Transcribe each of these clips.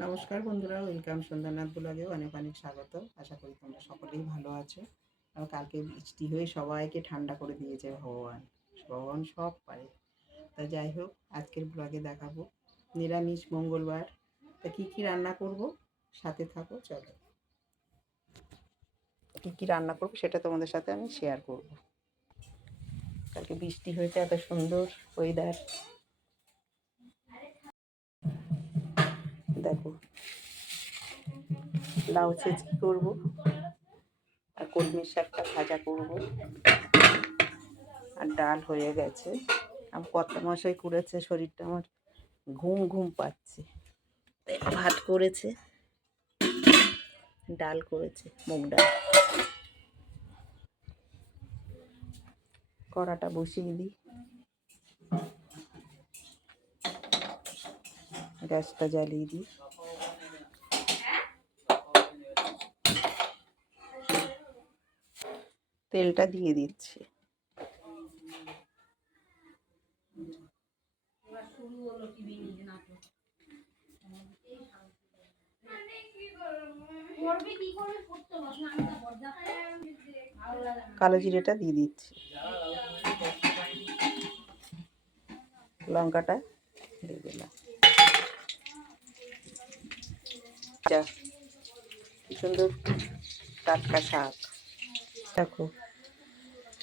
নমস্কার বন্ধুরা, ওয়েলকাম সন্ধ্যানাথ ব্লগে অনেক অনেক স্বাগত। আশা করি তোমরা সকলেই ভালো আছো। আর কালকে বৃষ্টি হয়ে সবাইকে ঠান্ডা করে দিয়েছে ভগবান। ভগবান সব পারে। তা যাই হোক, আজকের ব্লগে দেখাবো নিরামিষ মঙ্গলবার। তা কী কী রান্না করব সাথে থাকো। চলো, কী কী রান্না করবো সেটা তোমাদের সাথে আমি শেয়ার করব। কালকে বৃষ্টি হয়েছে, এত সুন্দর ওয়েদার। দেখো, লাউ ছেঁচকি করবো আর কলমির শাকটা ভাজা করব, আর ডাল হয়ে গেছে। আর কর্তা মশাই করেছে, শরীরটা আমার ঘুম ঘুম পাচ্ছে। ভাত করেছে, ডাল করেছে, মুগ ডাল। কড়াটা বসিয়ে দিই, গ্যাসটা জ্বালিয়ে দিই। তেলটা দিয়ে দিচ্ছি। কালো জিরেটা দিয়ে দিচ্ছি, লঙ্কাটা দিয়ে দিলাম। কি সুন্দর টাটকা শাক। দেখো,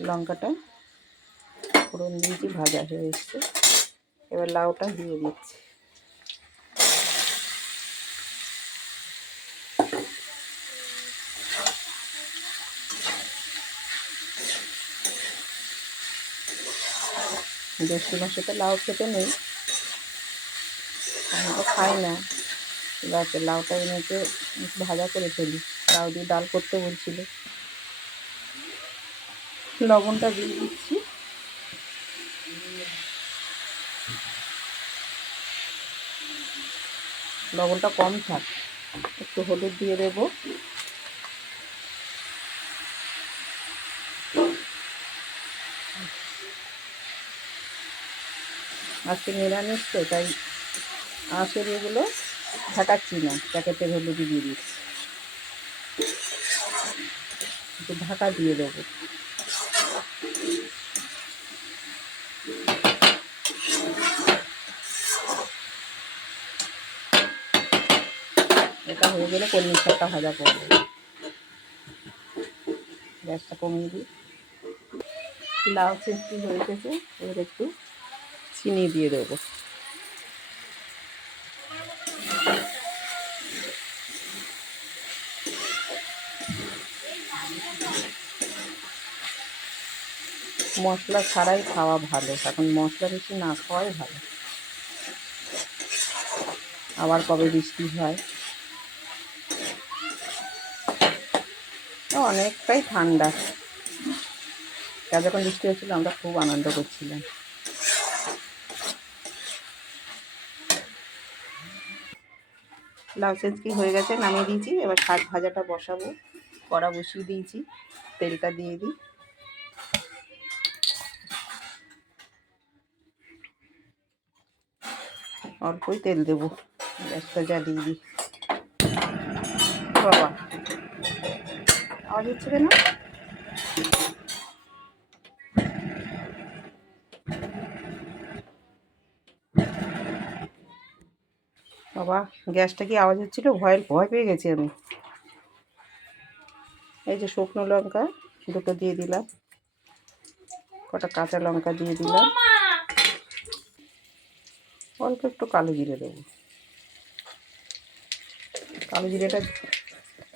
লঙ্কাটা ফোড়ন দিয়েছি, ভাজা হয়ে এসছে। এবার লাউটা দিয়ে দিচ্ছি। জ্যৈষ্ঠ মাসে তো লাউ খেতে নেই, আমি তো খাই না। গাছে লাউটা এনেছে, ভাজা করে ফেলি। লাউ দিয়ে ডাল করতে বলছিল। লবণটা দিয়ে দিচ্ছি। লবণটা কম থাক, একটু হলুদ দিয়ে দেবো। আজকে নিরামিষ তো, তাই আঁশের এগুলো ঢাকাচ্ছি না, প্যাকেটের হলুদই দিয়ে দিচ্ছি। একটু ঢাকা দিয়ে দেবো। এটা হয়ে গেলে কলমির শাকটা ভাজা করবো। গ্যাসটা কমিয়ে দিই। লাউ ছেঁচকি হয়ে গেছে, এবার একটু চিনি দিয়ে দেবো। মশলা ছাড়াই খাওয়া ভালো, এখন মশলা বেশি না খাওয়াই ভালো। আবার কবে বৃষ্টি হয়। অনেকটাই ঠান্ডা। যখন বৃষ্টি হচ্ছিল আমরা খুব আনন্দ করছিলাম। লাউ ছেঁচকি হয়ে গেছে, নামিয়ে দিয়েছি। এবার শাক ভাজাটা বসাবো। কড়া বসিয়ে দিয়েছি, তেলটা দিয়ে দিই। অল্পই তেল দেবো, গ্যাসটা জ্বালিয়ে দিই। বাবা, আওয়াজ হচ্ছে কেন? বাবা, গ্যাসটা কি আওয়াজ হচ্ছিল? ভয় পেয়ে গেছি আমি। এই যে শুকনো লঙ্কা দুটো দিয়ে দিলাম, কটা কাঁচা লঙ্কা দিয়ে দিলাম, অল্প একটু কালো জিরে দেবো।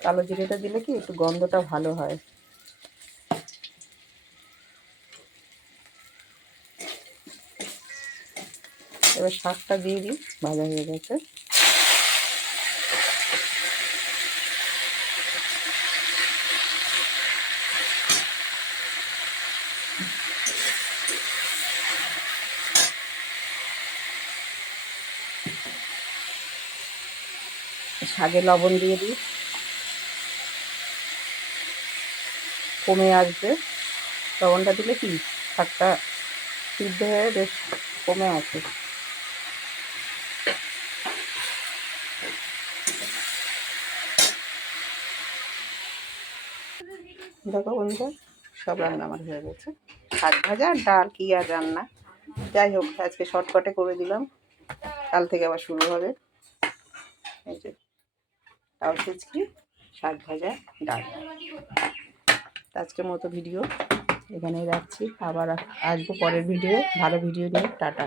কালো জিরেটা দিলে কি একটু গন্ধটা ভালো হয়। এবার শাকটা দিয়ে দিই, ভাজা হয়ে গেছে। শাকে লবণ দিয়ে দিই, কমে আসবে। লবণটা দিলে কি শাকটা সিদ্ধ হয়ে বেশ কমে আসে। দেখো বন্ধুরা, সব রান্না আমার হয়ে গেছে। শাক ভাজা আর ডাল, কী আর রান্না। যাই হোক, আজকে শর্টকাটে করে দিলাম, কাল থেকে আবার শুরু হবে। এই যে লাউ ছিচকি, শাক ভাজা, ডাল। আজকের মতো ভিডিও এখানেই রাখছি, আবার আসবো পরের ভিডিও, ভালো ভিডিও নিয়ে। টাটা।